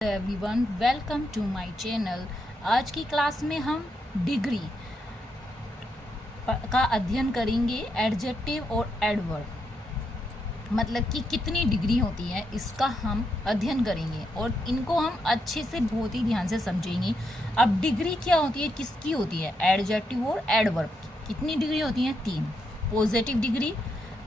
Everyone, welcome to my channel. आज की class में हम डिग्री का अध्ययन करेंगे। एडजेक्टिव और एडवर्ब मतलब कि कितनी डिग्री होती है इसका हम अध्ययन करेंगे और इनको हम अच्छे से बहुत ही ध्यान से समझेंगे। अब डिग्री क्या होती है, किसकी होती है? एडजेक्टिव और एडवर्ब की। कितनी डिग्री होती है? 3। पॉजिटिव डिग्री,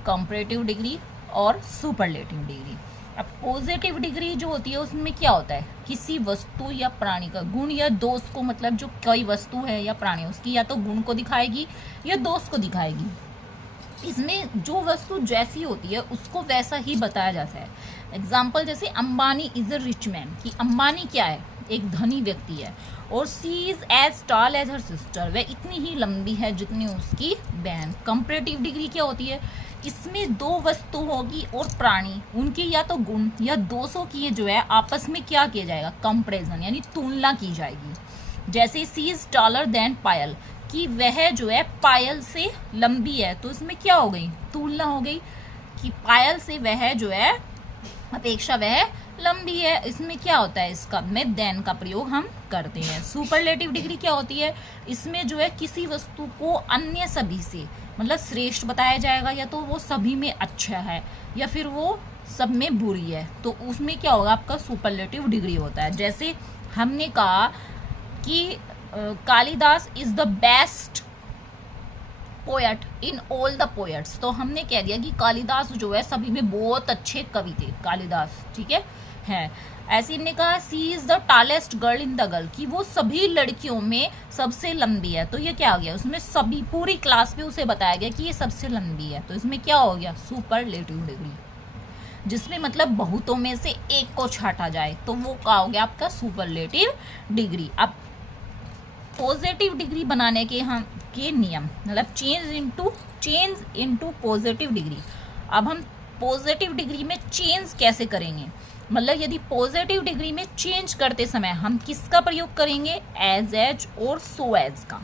कंपैरेटिव डिग्री और सुपरलेटिव डिग्री। अब पॉजिटिव डिग्री जो होती है उसमें क्या होता है? किसी वस्तु या प्राणी का गुण या दोष को, मतलब जो कोई वस्तु है या प्राणी उसकी या तो गुण को दिखाएगी या दोष को दिखाएगी। इसमें जो वस्तु जैसी होती है उसको वैसा ही बताया जाता है। एग्जाम्पल जैसे Ambani is a rich man, कि अंबानी क्या है? एक धनी व्यक्ति है। और she is as tall as her sister, वह इतनी ही लंबी है जितनी उसकी बहन। कंपैरेटिव डिग्री क्या होती है? इसमें दो वस्तु होगी और प्राणी, उनके या तो गुण या दोषों की जो है आपस में क्या किया जाएगा? कंपैरिजन यानी तुलना की जाएगी। जैसे सी इज टॉलर देन पायल, कि वह जो है पायल से लंबी है, तो इसमें क्या हो गई? तुलना हो गई कि पायल से वह जो है अपेक्षा वह लंबी है। इसमें क्या होता है? इसका में देन का प्रयोग हम करते हैं। सुपरलेटिव डिग्री क्या होती है? इसमें जो है किसी वस्तु को अन्य सभी से मतलब श्रेष्ठ बताया जाएगा, या तो वो सभी में अच्छा है या फिर वो सब में बुरी है, तो उसमें क्या होगा? आपका सुपरलेटिव डिग्री होता है। जैसे हमने कहा कि Kalidas is the best poet in all the poets, तो हमने कह दिया कि कालिदास जो है सभी में बहुत अच्छे कवि थे कालिदास, ठीक है। ऐसे हमने कहा she is the tallest girl in the girl, कि वो सभी लड़कियों में सबसे लंबी है, तो ये क्या आ गया? उसमें सभी पूरी क्लास में उसे बताया गया कि ये सबसे लंबी है, तो इसमें क्या हो गया? Superlative degree. जिसमें मतलब बहुतों में से एक को छाटा जाए तो वो क्या हो गया? आपका सुपरलेटिव डिग्री। अब पॉजिटिव डिग्री बनाने के नियम, मतलब चेंज इनटू पॉजिटिव डिग्री। अब हम पॉजिटिव डिग्री में चेंज कैसे करेंगे? मतलब यदि पॉजिटिव डिग्री में चेंज करते समय हम किसका प्रयोग करेंगे? एज एज और सो एज का,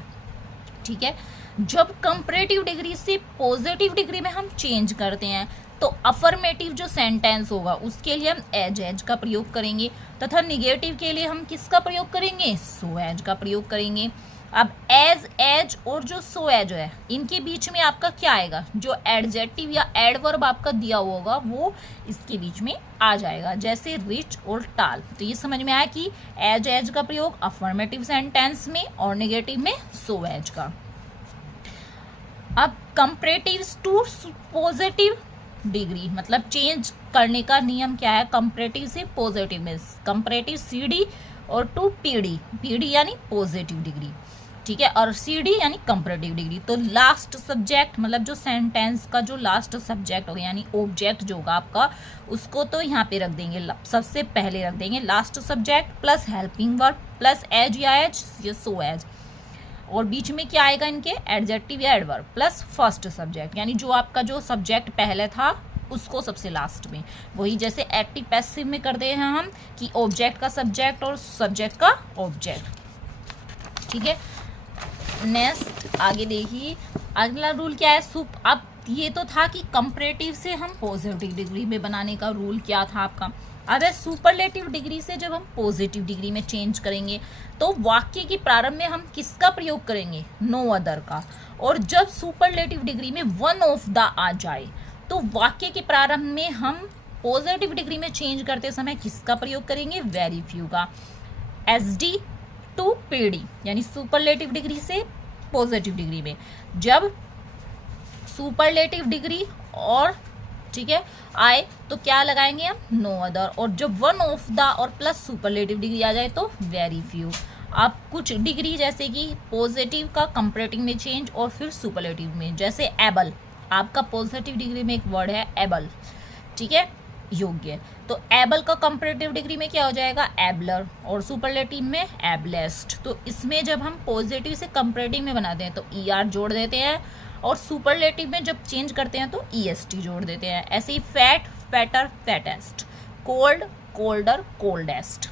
ठीक है। जब कंपैरेटिव डिग्री से पॉजिटिव डिग्री में हम चेंज करते हैं तो अफर्मेटिव जो सेंटेंस होगा उसके लिए हम एज का प्रयोग करेंगे, तथा निगेटिव के लिए हम किसका प्रयोग करेंगे? सो एज का प्रयोग करेंगे। अब एज और जो सो एज है इनके बीच में आपका क्या आएगा? जो एडजेक्टिव या एडवर्ब आपका दिया होगा वो इसके बीच में आ जाएगा। जैसे रिच और टाल, तो ये समझ में आया कि एज का प्रयोग अफर्मेटिव सेंटेंस में और निगेटिव में सो एज का। अब कंपैरेटिव टू पॉजिटिव डिग्री मतलब चेंज करने का नियम क्या है? कंपैरेटिव से पॉजिटिव में, कंपैरेटिव सीडी और टू पीडी यानी पॉजिटिव डिग्री, ठीक है, और सीडी यानी कंपैरेटिव डिग्री। तो लास्ट सब्जेक्ट मतलब जो सेंटेंस का जो लास्ट सब्जेक्ट होगा यानी ऑब्जेक्ट जो होगा आपका, उसको तो यहाँ पे रख देंगे, सबसे पहले रख देंगे last subject plus helping verb plus as या सो एज, और बीच में क्या आएगा इनके? एडजेक्टिव या एडवर्ब प्लस फर्स्ट सब्जेक्ट, यानी जो आपका जो सब्जेक्ट पहले था उसको सबसे लास्ट में। वही जैसे एक्टिव पैसिव में करते हैं हम कि ऑब्जेक्ट का सब्जेक्ट और सब्जेक्ट का ऑब्जेक्ट, ठीक है। नेक्स्ट आगे देखिए, अगला रूल क्या है? अब ये तो था कि कंपैरेटिव से हम पॉजिटिव डिग्री में बनाने का रूल क्या था आपका। अब सुपरलेटिव डिग्री से जब हम पॉजिटिव डिग्री में चेंज करेंगे तो वाक्य के प्रारंभ में हम किसका प्रयोग करेंगे? नो अदर का। और जब सुपरलेटिव डिग्री में वन ऑफ द आ जाए तो वाक्य के प्रारंभ में हम पॉजिटिव डिग्री में चेंज करते समय किसका प्रयोग करेंगे? वेरी फ्यू का। एसडी टू पीडी यानी सुपरलेटिव डिग्री से पॉजिटिव डिग्री में जब सुपरलेटिव डिग्री और ठीक है आए तो क्या लगाएंगे हम? No other. और जब वन ऑफ द और प्लस सुपरलेटिव डिग्री आ जाए तो वेरी फ्यू। आप कुछ डिग्री जैसे कि पॉजिटिव का कंपैरेटिव में चेंज और फिर सुपरलेटिव में, जैसे एबल, आपका पॉजिटिव डिग्री में एक वर्ड है एबल, ठीक है, योग्य, तो एबल का कंपैरेटिव डिग्री में क्या हो जाएगा? एबलर, और सुपरलेटिव में एबलेस्ट। तो इसमें जब हम पॉजिटिव से कंपैरेटिव में बनाते हैं तो ईआर जोड़ देते हैं, और सुपरलेटिव में जब चेंज करते हैं तो ईएसटी जोड़ देते हैं। ऐसे ही fat, fatter, fattest, cold, colder, coldest,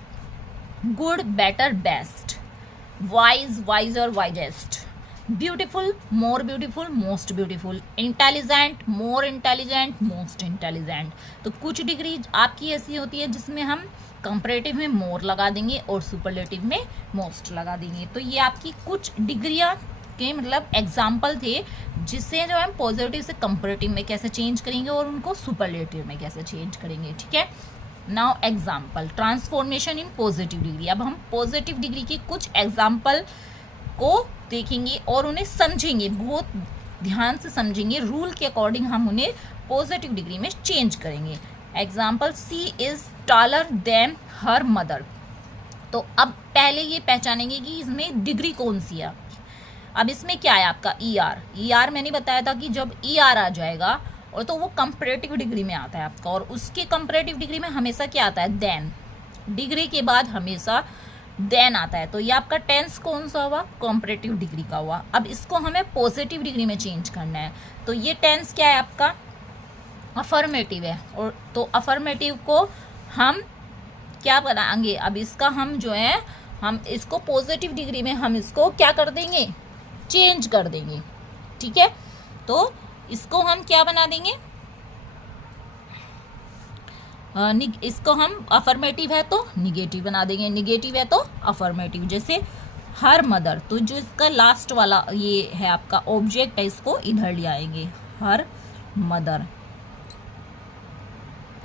good, better, best, wise, wiser, wisest, beautiful, more beautiful, most beautiful, intelligent, more intelligent, most intelligent. तो कुछ डिग्री आपकी ऐसी होती है जिसमें हम कंपैरेटिव में मोर लगा देंगे और सुपरलेटिव में मोस्ट लगा देंगे। तो ये आपकी कुछ डिग्रियां के मतलब एग्जाम्पल थे जिससे जो हम पॉजिटिव से कंपैरेटिव में कैसे चेंज करेंगे और उनको सुपरलेटिव में कैसे चेंज करेंगे। ठीक है, now example transformation in positive degree. अब हम पॉजिटिव डिग्री के कुछ एग्जाम्पल को देखेंगे और उन्हें समझेंगे, बहुत ध्यान से समझेंगे, रूल के अकॉर्डिंग हम उन्हें पॉजिटिव डिग्री में चेंज करेंगे। Example, she is taller than her mother. तो अब पहले ये पहचानेंगे कि इसमें डिग्री कौन सी है। अब इसमें क्या है आपका ई आर मैंने बताया था कि जब ई आर आ जाएगा और तो वो कंपैरेटिव डिग्री में आता है आपका, और उसके कंपैरेटिव डिग्री में हमेशा क्या आता है, देन। डिग्री के बाद हमेशा देन आता है। तो ये आपका टेंस कौन सा हुआ, कंपैरेटिव डिग्री का हुआ। अब इसको हमें पॉजिटिव डिग्री में चेंज करना है। तो ये टेंस क्या है आपका, अफर्मेटिव है। और तो अफर्मेटिव को हम क्या बनाएंगे, अब इसका हम जो है हम इसको पॉजिटिव डिग्री में हम इसको क्या कर देंगे, चेंज कर देंगे। ठीक है, तो इसको हम क्या बना देंगे, इसको हम अफर्मेटिव है तो निगेटिव बना देंगे, निगेटिव है तो अफर्मेटिव। जैसे हर मदर, तो जो इसका लास्ट वाला ये है आपका ऑब्जेक्ट है, इसको इधर ले आएंगे, हर मदर।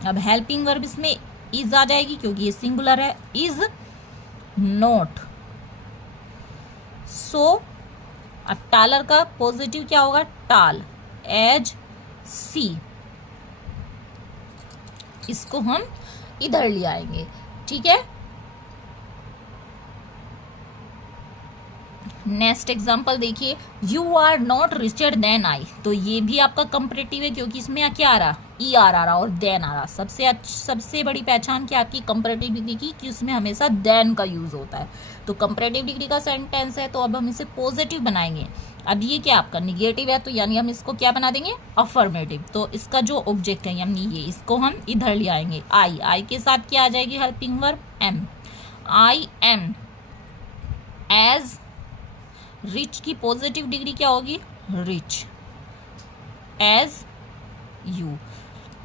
अब हेल्पिंग वर्ब इसमें इज आ जाएगी क्योंकि ये सिंगुलर है, इज नॉट। सो अब टालर का पॉजिटिव क्या होगा, टाल, एज सी। इसको हम इधर ले आएंगे। ठीक है, नेक्स्ट एग्जाम्पल देखिए, you are not richer than I. तो ये भी आपका कंपैरेटिव है क्योंकि इसमें क्या आ रहा, ई आर आ रहा और देन आ रहा। सबसे बड़ी पहचान क्या आपकी कंपैरेटिव डिग्री की कि उसमें हमेशा देन का यूज होता है। तो कंपैरेटिव डिग्री का सेंटेंस है तो अब हम इसे पॉजिटिव बनाएंगे। अब ये क्या आपका निगेटिव है तो यानी हम इसको क्या बना देंगे, अफर्मेटिव। तो इसका जो ऑब्जेक्ट है यानी ये, इसको हम इधर ले आएंगे, आई के साथ क्या आ जाएगी, helping verb am. I am as rich की पॉजिटिव डिग्री क्या होगी, रिच, एज यू।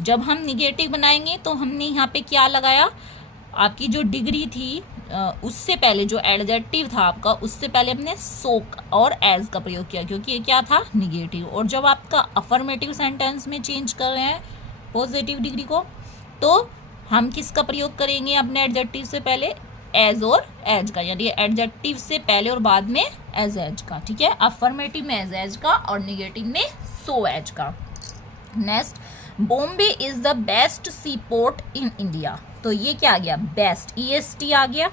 जब हम निगेटिव बनाएंगे तो हमने यहाँ पे क्या लगाया, आपकी जो डिग्री थी उससे पहले जो एडजेक्टिव था आपका, उससे पहले हमने सो और एज का प्रयोग किया क्योंकि ये क्या था, निगेटिव। और जब आपका अफर्मेटिव सेंटेंस में चेंज कर रहे हैं पॉजिटिव डिग्री को, तो हम किसका प्रयोग करेंगे अपने एडजेक्टिव से पहले, एज और एज का, यानी एडजेक्टिव से पहले और बाद में एज का। ठीक है, अफर्मेटिव में एज का और निगेटिव में सो एज का। Next, Bombay is the best sea port in India. तो ये क्या आ गया, बेस्ट, EST आ गया।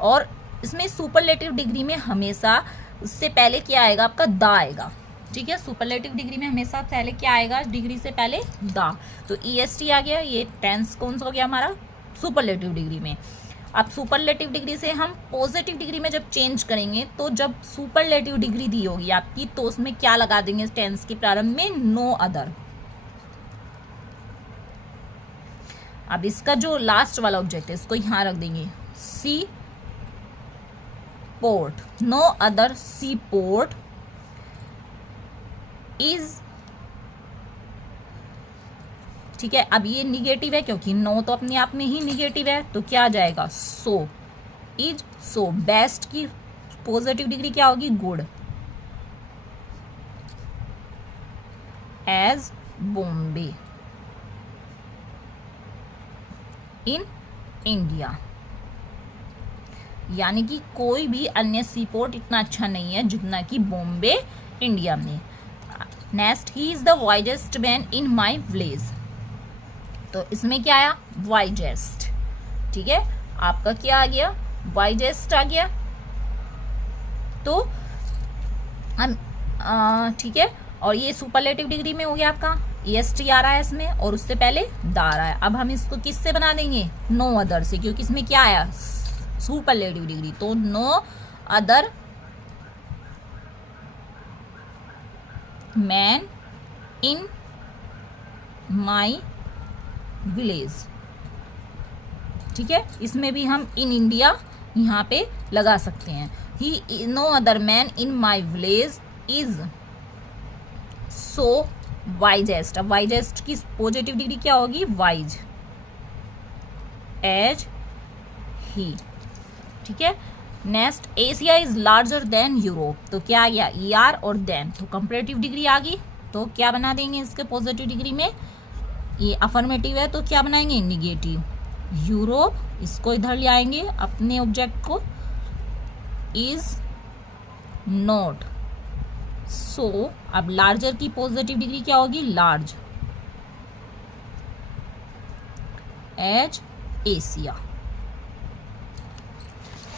और इसमें सुपरलेटिव डिग्री में हमेशा उससे पहले क्या आएगा आपका, दा आएगा। ठीक है, सुपरलेटिव डिग्री में हमेशा पहले क्या आएगा, डिग्री से पहले दा। तो EST आ गया। ये टेंस कौन सा हो गया हमारा, सुपरलेटिव डिग्री में। अब सुपरलेटिव डिग्री से हम पॉजिटिव डिग्री में जब चेंज करेंगे तो जब सुपरलेटिव डिग्री दी होगी आपकी तो उसमें क्या लगा देंगे टेंस के प्रारंभ में, नो अदर। अब इसका जो लास्ट वाला ऑब्जेक्ट है इसको यहां रख देंगे, seaport, no other seaport is. ठीक है, अब ये निगेटिव है क्योंकि नो तो अपने आप में ही निगेटिव है, तो क्या आ जाएगा, सो, इज सो। बेस्ट की पॉजिटिव डिग्री क्या होगी, good, as Bombay in India. यानी कि कोई भी अन्य सी पोर्ट इतना अच्छा नहीं है जितना कि बॉम्बे इंडिया में। Next, he is the wisest man in my village. तो इसमें क्या आया, वाइजेस्ट। ठीक है, आपका क्या आ गया, वाइजेस्ट आ गया। तो हम ठीक है, और ये सुपरलेटिव डिग्री में हो गया आपका, EST आ रहा है इसमें और उससे पहले दा आ रहा है। अब हम इसको किससे बना देंगे, नो अदर से, क्योंकि इसमें क्या आया, सुपरलेटिव डिग्री। तो no other man in my village. ठीक है, इसमें भी हम इन इंडिया यहाँ पे लगा सकते हैं। He no other man in my village is so wisest. अब वाइजेस्ट की पॉजिटिव डिग्री क्या होगी, वाइज, एज ही, ठीक है। Next, Asia is larger than Europe, तो क्या आ गया ER और देन, तो कंपैरेटिव डिग्री आ गई, तो क्या बना देंगे इसके पॉजिटिव डिग्री में, ये अफर्मेटिव है तो क्या बनाएंगे निगेटिव, यूरोप, इसको इधर ले आएंगे अपने ऑब्जेक्ट को, इज नॉट, सो अब लार्जर की पॉजिटिव डिग्री क्या होगी large, as Asia.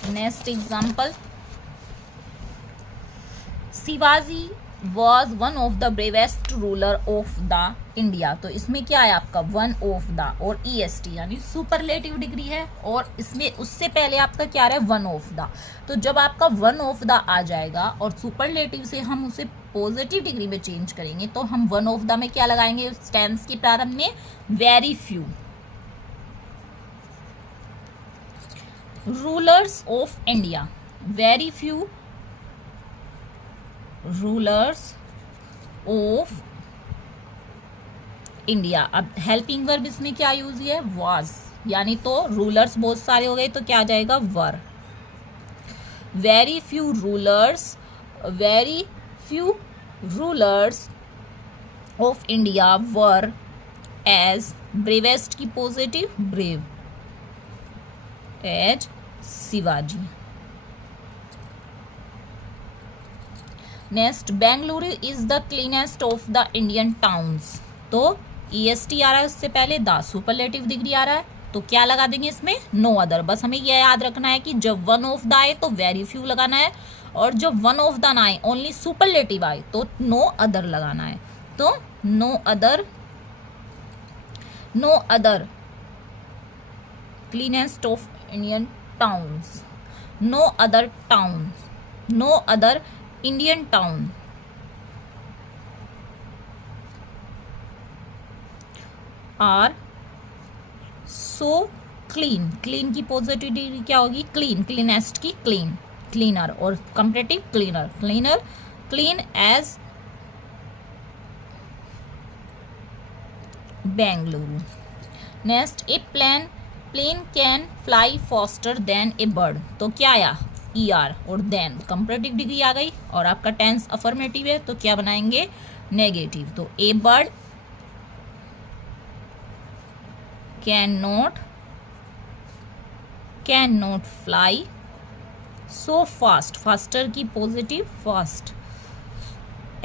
Next example, Shivaji was one of the bravest ruler of the India, तो इसमें क्या है आपका वन ऑफ द और EST यानी सुपरलेटिव डिग्री है, और इसमें उससे पहले आपका क्या है वन ऑफ द, तो जब आपका वन ऑफ द आ जाएगा और सुपरलेटिव से हम उसे पॉजिटिव डिग्री में चेंज करेंगे, तो हम वन ऑफ द में क्या लगाएंगे टेंस के प्रारंभ में very few, rulers of India, very few rulers of India. अब हेल्पिंग वर्ब इसमें क्या यूज है वाज, यानी तो रूलर्स बहुत सारे हो गए तो क्या आ जाएगा were, very few rulers of India were as, bravest की positive brave, as Shivaji. Next, Bengaluru is the cleanest of the Indian towns, तो EST आ रहा है उससे पहले द, सुपरलेटिव डिग्री आ रहा है तो क्या लगा देंगे इसमें नो अदर, बस हमें यह याद रखना है कि जब वन ऑफ द आए तो वेरी फ्यू लगाना है, और जब वन ऑफ द ना आए ओनली सुपरलेटिव आए तो नो अदर लगाना है, तो no other cleanest of Indian towns, no other Indian town are so clean, clean की पॉजिटिव डिग्री क्या होगी क्लीन, क्लीनेस्ट की क्लीन, क्लीनर, और comparative cleaner, clean as Bengaluru. Next, a plane can fly faster than a bird, तो क्या आया ER और then comparative degree आ गई, और आपका टेंस अफर्मेटिव है तो क्या बनाएंगे नेगेटिव, तो a bird can not fly so fast, faster की positive fast,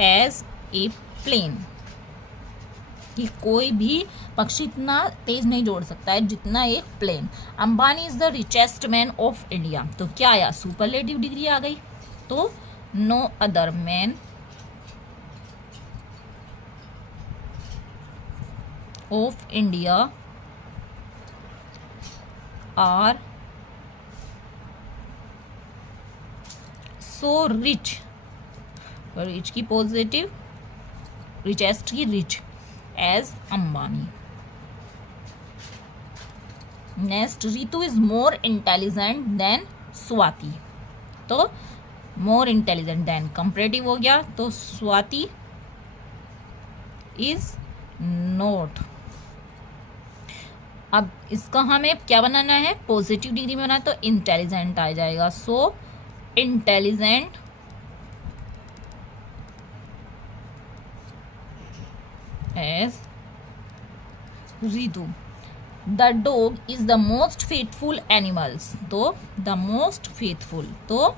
as a plane, कि कोई भी पक्षी इतना तेज नहीं दौड़ सकता है जितना एक plane. Ambani is the richest man of India, तो क्या आया सुपरलेटिव डिग्री आ गई, तो no other man of India are so rich, rich की पॉजिटिव, रिचेस्ट की rich, as Ambani. Next, Ritu is more intelligent than Swati, तो मोर इंटेलिजेंट देन कंपैरेटिव हो गया, तो स्वाति इज नॉट। अब इसका हमें क्या बनाना है पॉजिटिव डिग्री में बनाना है, तो इंटेलिजेंट आ जाएगा, so intelligent as Ritu. The dog is the most faithful animals, तो द मोस्ट फेथफुल, तो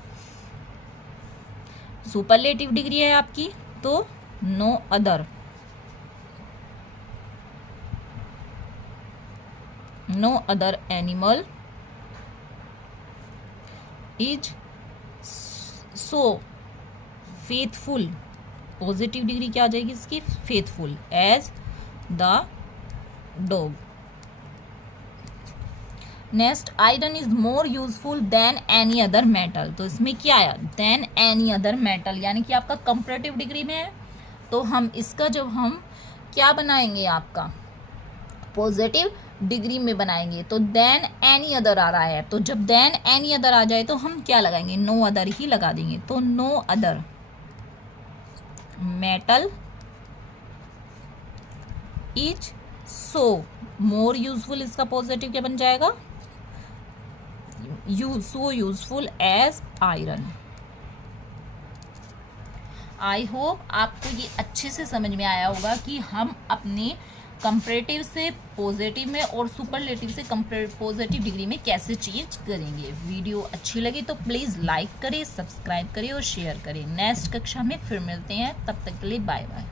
सुपरलेटिव डिग्री है आपकी, तो no other animal is so faithful, positive degree क्या आ जाएगी इसकी faithful, as the dog. Next, iron is more useful than any other metal, तो इसमें क्या आया देन एनी अदर मेटल, यानी कि आपका कंपैरेटिव डिग्री में है, तो हम इसका जब हम क्या बनाएंगे आपका पॉजिटिव डिग्री में बनाएंगे तो देन एनी अदर आ रहा है, तो जब देन एनी अदर आ जाए तो हम क्या लगाएंगे नो अदर ही लगा देंगे, तो no other metal is so more useful, इसका पॉजिटिव क्या बन जाएगा so useful as iron. I hope आपको ये अच्छे से समझ में आया होगा कि हम अपने कंपैरेटिव से पॉजिटिव में और सुपरलेटिव से पॉजिटिव डिग्री में कैसे चेंज करेंगे। वीडियो अच्छी लगी तो प्लीज़ लाइक करें, सब्सक्राइब करें और शेयर करें। नेक्स्ट कक्षा में फिर मिलते हैं, तब तक के लिए बाय बाय।